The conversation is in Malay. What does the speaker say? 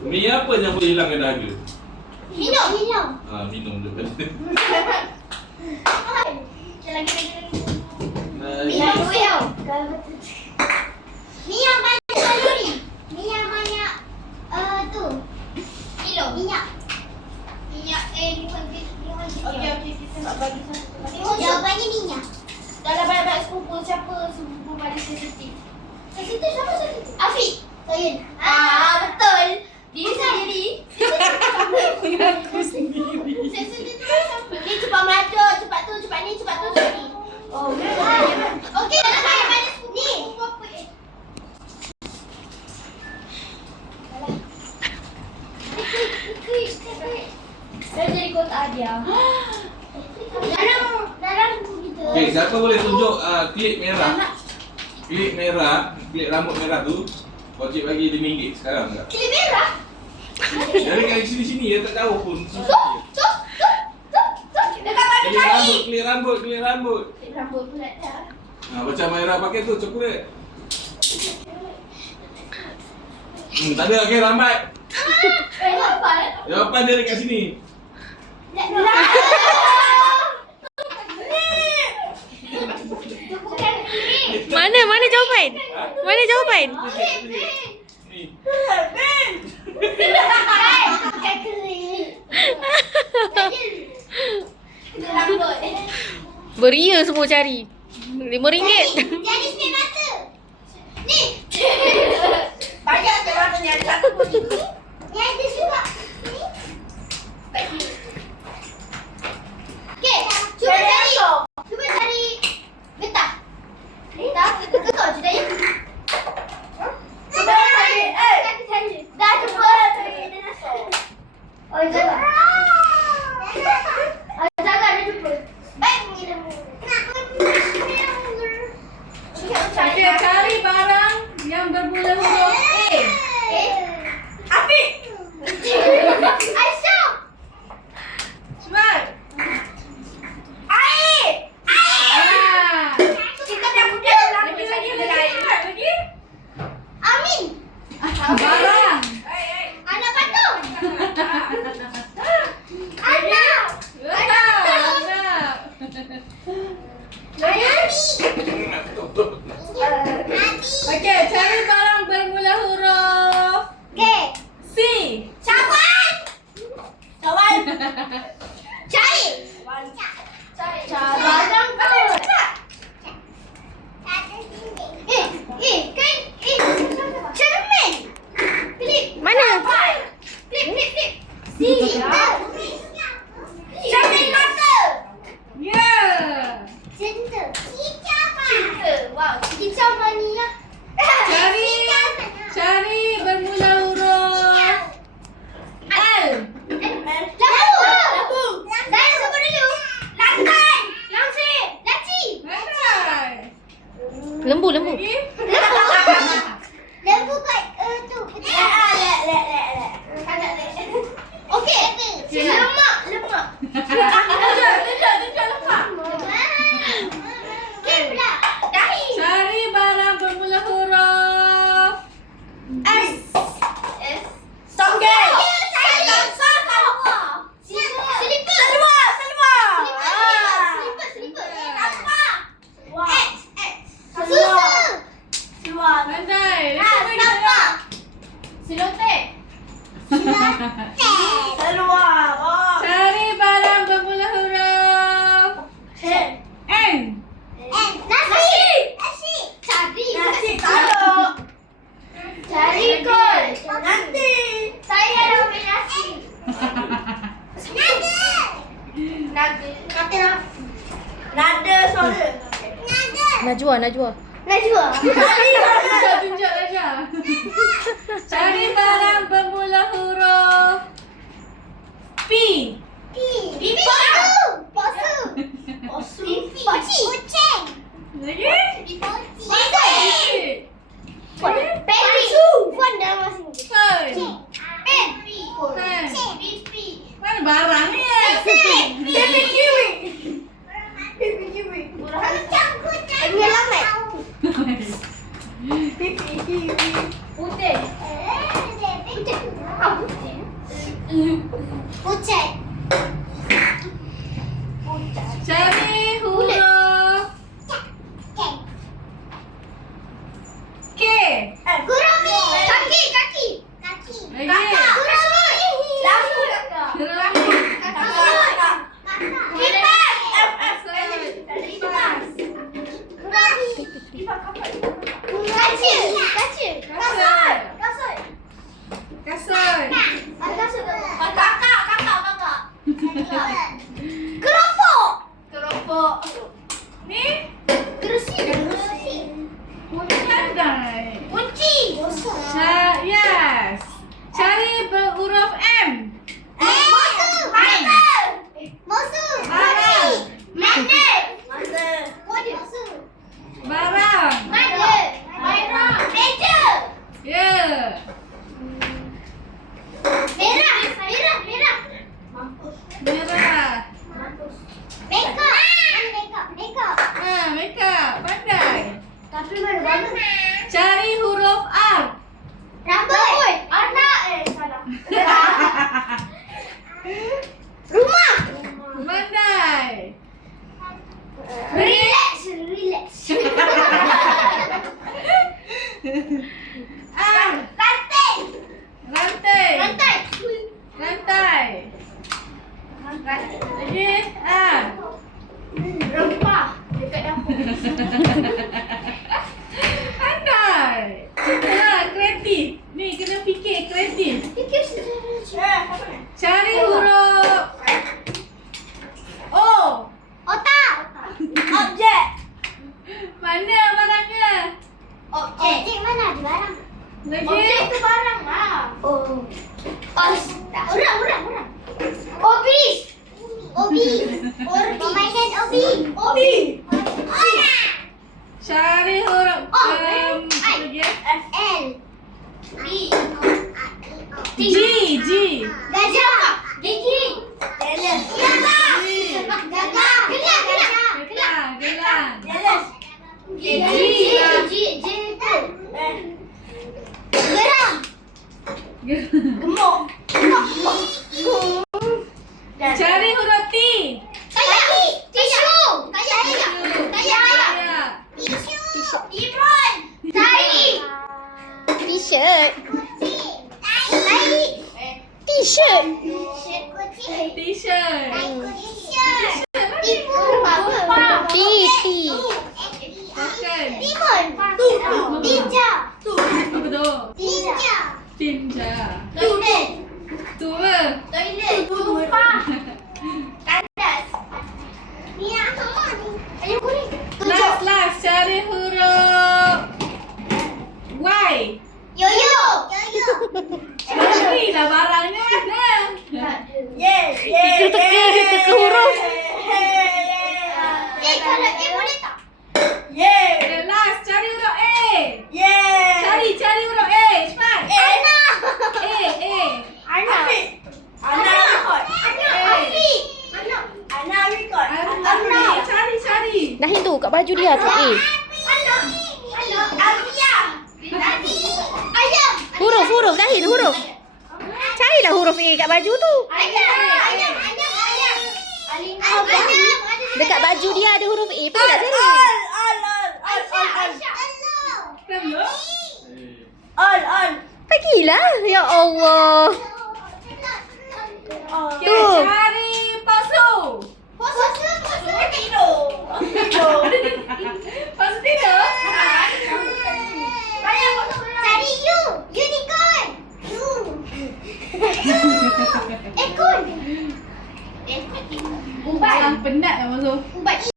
Ni apa yang boleh hilangkan dahaga? Minum. Minum je. Lagi. Minum Minum. Ni yang banyak kalori. Ni yang banyak tu. Kilo. Minyak. Okey, kita nak bagi satu. Jawapannya minyak. Dalam banyak-banyak sepupu, siapa sepupu paling sensitif? Sensitif siapa sensitif? Afiq. Saya. Betul. Dia sendiri. Sensitif tu siapa? Dia cepat melancong, cepat tu, cepat ni, cepat tu, cepat ni. Oh, Okey, dalam banyak sepupu. Ni. Saya jadi kotak hadiah. Dalam kita. Okey, siapa boleh tunjuk klip merah? Klip merah, klip rambut merah tu. Wajib bagi RM5 sekarang enggak? Klip merah. Dari kat sini-sini dia tak tahu pun. Dekat pada kaki. Klip rambut. Rambut pula dah. Macam merah pakai tu coklat. Tak ada, okey lambat. Lambat. Jawapan dia dekat sini. Mana jawapan? Mana jawapan? Ni. Rambut. Beria semua cari. RM5. Jadi spek mata. Ni. Banyak sekarang ni ada satu pun itu. Ni ada juga. Ni. Okey, cuba cari. Cuba cari getah. Getah kekok je dah ya. Cuba cari. Dah cuba cari dinosaur. Oh, jangan. Jangan dia jumpa. Baik mengira. Okey, cari barang yang bermula huruf A. Afiq. Aisyah. Cepat. Air. Kita dah punya lagi. Amin. Barang. Anak patung. Anak. Okey, cari barang bermula huruf Okey. C. Cawan. Kawan. Cari. Barang tu. Cermin. Klip. Mana? Klip. C. Cermin mata. Ya. Cinta. Cinta. Wow. Kicau mania. Cari bermula huruf L. Lampu. Saya sebut dulu. Lantai. Langsir. Laci. Lantai. Lembu. Lagi. Lampu kat tu. Okey. Lemak. Tunjuk lemak. Okey pula. Dahi. Cari barang bermula huruf S. Tonggal. Selipar. Pandai. Selotek. Cari barang bermula huruf N. Nasi. Cari kol. Nanti. Saya dah ambil nasi. Nada suara. Najwa. Tunjuk aja. Cari barang bermula huruf P. Posu. Poci. Kucing. Lagi? Poci. Peti. Fon dalam bahasa Inggeris. Pen. Pen. Mana barangnya? Pipi kiwi. Kucing. Menyelamat. Pipi kiwi. Putih. Kucing. Apa? Os. Orang. Obis. Obi. Permainan Obi. Orang. Cari huruf I. lagi ya. L. B. G. Gajah. Gigi. Jealous. Gagah. Gelang. Jealous. G itu. Geram. Gemuk. Cari huruf T. Kayak. Tisu. Kayak. Tisu. Timun. Tai. T-shirt. Tai. T-shirt. T-shirt. Timun. T. Bukan. Timun. Tinja. Apa tu? Tinja. Tinja. Toilet. Tua. Toilet. Tumpah. Kandas. Ni apa ni? Ayo kuning. Last. Cari huruf Y. Yoyo. Cari lah barangnya mana? Itu teka huruf. Kalau A boleh tak? Okay, last. Cari huruf A. Cari huruf A. Cepat. Anak. A. Anak. Anak. Cari. Dah itu kat baju dia tu. A. Ayam. Huruf. Dahin huruf. Carilah huruf A kat baju tu. Ayam. Dekat baju dia ada huruf A. Pergi dah cari. Kenapa? Pergilah. Ya Allah. Okay, Tu. cari palsu. Palsu tidur? Cari U. Unicorn. Ekor. Yang penat lah masuk. Ubat